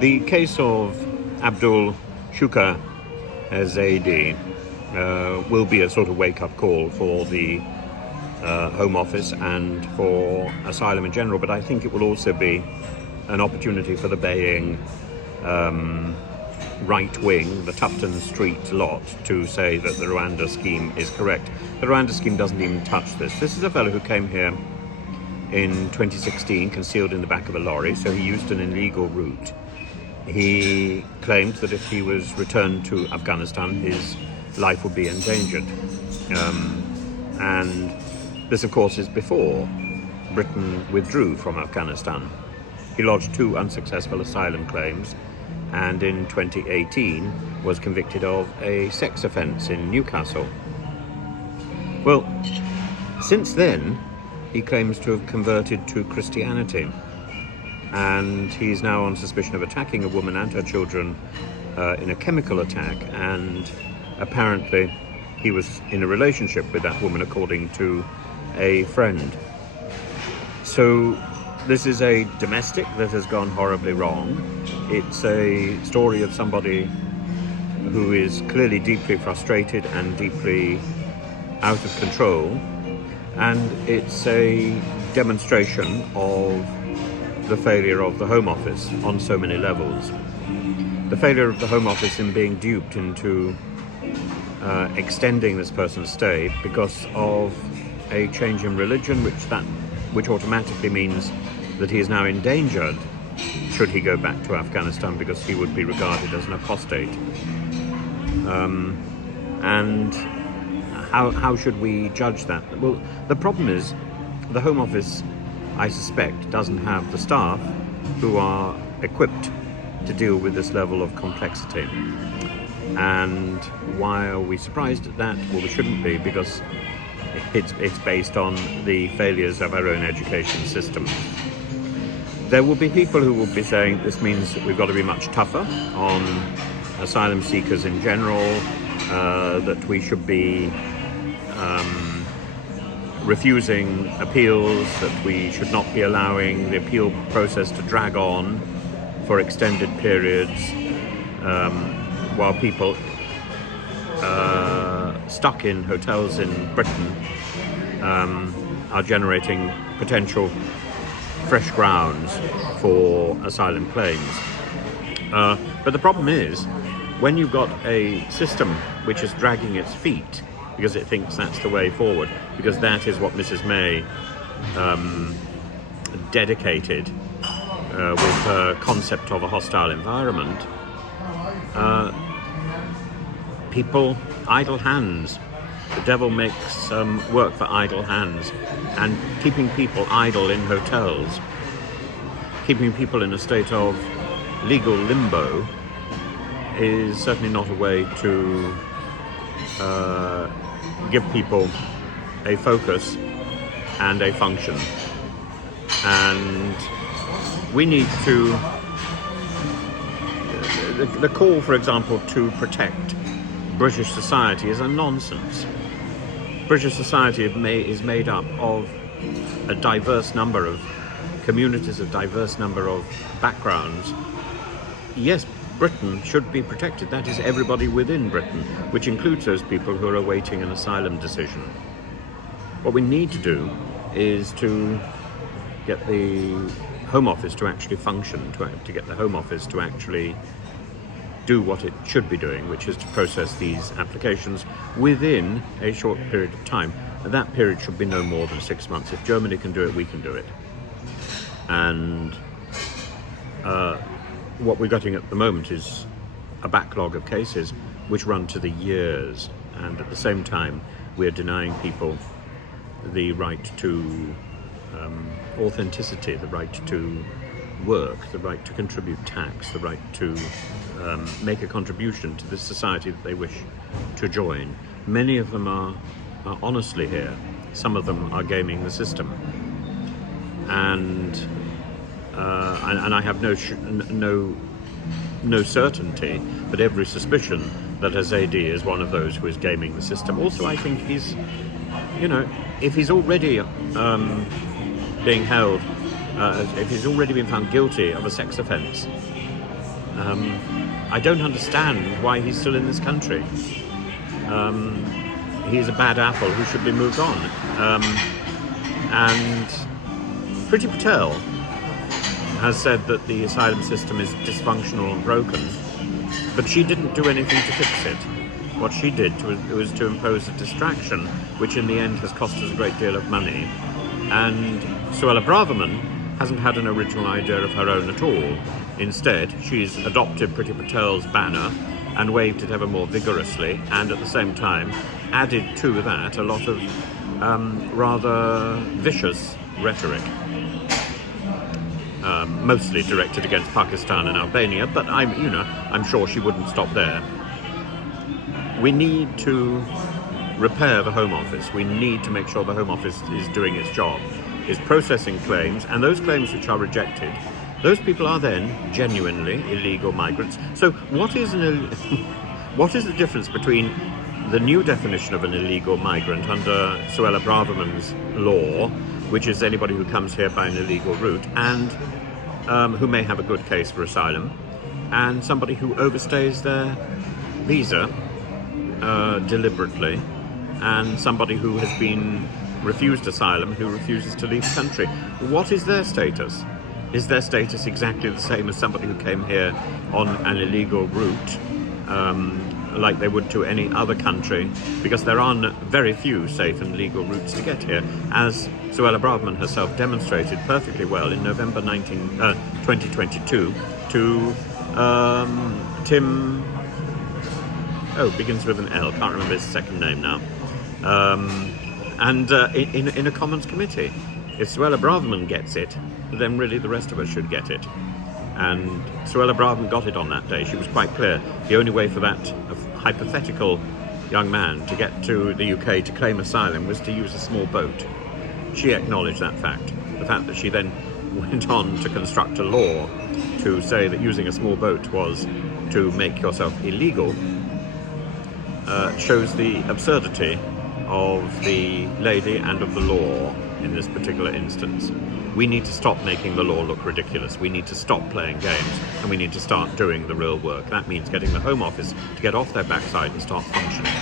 The case of Abdul Shukar Zaidi will be a sort of wake-up call for the Home Office and for asylum in general, but I think it will also be an opportunity for the baying right wing, the Tufton Street lot, to say that the Rwanda scheme is correct. The Rwanda scheme doesn't even touch this. This is a fellow who came here in 2016, concealed in the back of a lorry, so he used an illegal route. He claimed that if he was returned to Afghanistan, his life would be endangered. And this, of course, is before Britain withdrew from Afghanistan. He lodged 2 unsuccessful asylum claims, and in 2018 was convicted of a sex offence in Newcastle. Well, since then, he claims to have converted to Christianity, and he's now on suspicion of attacking a woman and her children in a chemical attack, and apparently he was in a relationship with that woman, according to a friend. So this is a domestic that has gone horribly wrong. It's a story of somebody who is clearly deeply frustrated and deeply out of control, and it's a demonstration of the failure of the Home Office on so many levels. The failure of the Home Office in being duped into extending this person's stay because of a change in religion, which automatically means that he is now endangered should he go back to Afghanistan, because he would be regarded as an apostate. And how should we judge that? Well, the problem is the Home Office, I suspect, doesn't have the staff who are equipped to deal with this level of complexity. And why are we surprised at that? Well, we shouldn't be, because it's based on the failures of our own education system. There will be people who will be saying this means that we've got to be much tougher on asylum seekers in general, that we should be refusing appeals, that we should not be allowing the appeal process to drag on for extended periods, while people stuck in hotels in Britain are generating potential fresh grounds for asylum claims. But the problem is, when you've got a system which is dragging its feet because it thinks that's the way forward, because that is what Mrs. May dedicated with her concept of a hostile environment, people, idle hands. The devil makes work for idle hands, and keeping people idle in hotels, keeping people in a state of legal limbo, is certainly not a way to give people a focus and a function. And we need to, the call, for example, to protect British society is a nonsense. British society is made up of a diverse number of communities, a diverse number of backgrounds. Yes, Britain should be protected. That is everybody within Britain, which includes those people who are awaiting an asylum decision. What we need to do is to get the Home Office to actually function, to get the Home Office to actually do what it should be doing, which is to process these applications within a short period of time. And that period should be no more than 6 months. If Germany can do it, we can do it. And what we're getting at the moment is a backlog of cases which run to the years, and at the same time we're denying people the right to authenticity, the right to work, the right to contribute tax, the right to make a contribution to this society that they wish to join. Many of them are honestly here. Some of them are gaming the system, and I have no certainty, but every suspicion that Zaidi is one of those who is gaming the system. Also, I think he's, if he's already being held, if he's already been found guilty of a sex offence, I don't understand why he's still in this country. He's a bad apple who should be moved on. And Priti Patel has said that the asylum system is dysfunctional and broken, but she didn't do anything to fix it. What she did was to impose a distraction, which in the end has cost us a great deal of money. And Suella Braverman hasn't had an original idea of her own at all. Instead, she's adopted Priti Patel's banner and waved it ever more vigorously, and at the same time added to that a lot of rather vicious rhetoric, mostly directed against Pakistan and Albania, but I'm sure she wouldn't stop there. We need to repair the Home Office. We need to make sure the Home Office is doing its job, is processing claims, and those claims which are rejected, those people are then genuinely illegal migrants. So what is the difference between the new definition of an illegal migrant under Suella Braverman's law, which is anybody who comes here by an illegal route and who may have a good case for asylum, and somebody who overstays their visa deliberately, and somebody who has been refused asylum, who refuses to leave the country? What is their status? Is their status exactly the same as somebody who came here on an illegal route, like they would to any other country? Because there are very few safe and legal routes to get here, as Suella Braverman herself demonstrated perfectly well in November 2022 to Tim... Oh, begins with an L, can't remember his second name now. In a Commons committee. If Suella Braverman gets it, then really the rest of us should get it. And Suella Braverman got it on that day. She was quite clear. The only way for that hypothetical young man to get to the UK to claim asylum was to use a small boat. She acknowledged that fact. The fact that she then went on to construct a law to say that using a small boat was to make yourself illegal shows the absurdity of the lady and of the law in this particular instance. We need to stop making the law look ridiculous. We need to stop playing games, and we need to start doing the real work. That means getting the Home Office to get off their backside and start functioning.